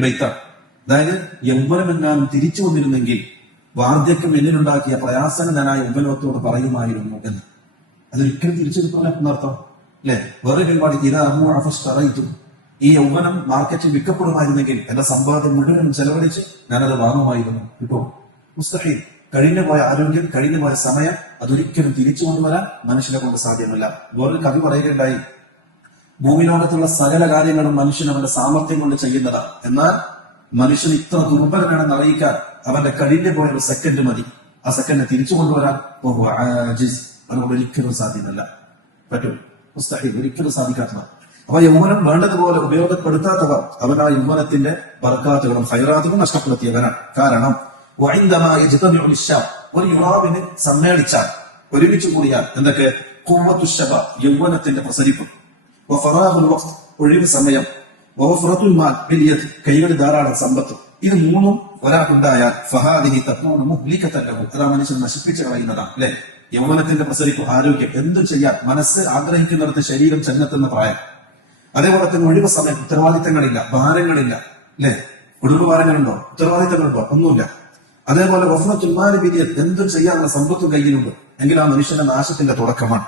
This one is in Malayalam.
ബൈത്താണ് അതായത് യൗവനമെങ്ങാനും തിരിച്ചു വന്നിരുന്നെങ്കിൽ വാർദ്ധക്യം എന്നിലുണ്ടാക്കിയ പ്രയാസങ്ങൾ ഞാൻ ആ യൗവനത്തോട് പറയുമായിരുന്നു എന്ന്. അതൊരിക്കലും തിരിച്ചെടുക്കില്ല എന്നർത്ഥം അല്ലെ? വേറെ ഒരുപാട് ഇത് അഫസ്റ്ററയിത്തു ഈ യൗവനം മാർക്കറ്റിൽ വിൽക്കപ്പെടുമായിരുന്നെങ്കിൽ എന്റെ സമ്പാദ്യം മുഴുവനും ചെലവഴിച്ച് ഞാനത് വാങ്ങുമായിരുന്നു. ഇപ്പോ മുസ്തഹീൽ കഴിഞ്ഞു പോയ ആരോഗ്യം കഴിഞ്ഞു പോയ സമയം അതൊരിക്കലും തിരിച്ചു കൊണ്ടുവരാൻ മനുഷ്യനെ കൊണ്ട് സാധ്യമല്ല. വേറൊരു കവി പറയുകയുണ്ടായി ഭൂമിലോകത്തുള്ള സകല കാര്യങ്ങളും മനുഷ്യൻ അവന്റെ സാമർഥ്യം കൊണ്ട് ചെയ്യുന്നതാണ് എന്നാൽ മനുഷ്യൻ ഇത്ര ദുർബലനാണെന്ന് അറിയിക്കാൻ അവന്റെ കഴിഞ്ഞു പോയ ഒരു സെക്കൻഡ് മതി. ആ സെക്കൻഡ് തിരിച്ചു കൊണ്ടുവരാൻ. അതുകൊണ്ട് ഒരിക്കലും സാധ്യമല്ല. പറ്റും. മുസ്തഹീൽ ഒരിക്കലും സാധിക്കാത്തതാണ് അപ്പൊ യൗവനം വേണ്ടതുപോലെ ഉപയോഗപ്പെടുത്താത്തവർ അവൻ ആ യൗവനത്തിന്റെ ബർക്കാത്തുകളും ഫൈറാത്തുകളും നഷ്ടപ്പെടുത്തിയവനാണ് കാരണം ഒരു യുവാവിന് സമ്മേളിച്ചാൽ ഒരുമിച്ച് കൂടിയാൽ എന്തൊക്കെ? കൂവത്തുശബ യൗവനത്തിന്റെ പ്രസരിപ്പ്. ഒഴിവ് സമയം. വഫറത്തുൽ മാൽ കൈകളിൽ ധാരാളം സമ്പത്ത്. ഇത് മൂന്നും ഒരാൾക്കുണ്ടായാൽ ഫഹാദിനി തത്മോണമോ മുഹ്ലിക്കത്തല്ലഹു അതാ മനുഷ്യൻ നശിപ്പിച്ച് കളയുന്നതാണ് അല്ലെ? യൗവനത്തിന്റെ പ്രസരിക്കും ആരോഗ്യം എന്തും ചെയ്യാൻ മനസ്സ് ആഗ്രഹിക്കുന്നിടത്ത് ശരീരം ചെന്നെത്തുന്ന പ്രായം. അതേപോലെ തന്നെ ഒഴിവ് സമയം ഉത്തരവാദിത്തങ്ങളില്ല ഭാരങ്ങളില്ല അല്ലെ? കുടുംബ ഭാരങ്ങളുണ്ടോ ഉത്തരവാദിത്തങ്ങളുണ്ടോ? ഒന്നുമില്ല. അതേപോലെ വഫറത്തുൽ മാൽ വിധിയത് എന്തും ചെയ്യാനുള്ള സമ്പത്തും കയ്യിലുണ്ട്. എങ്കിൽ ആ മനുഷ്യന്റെ നാശത്തിന്റെ തുടക്കമാണ്.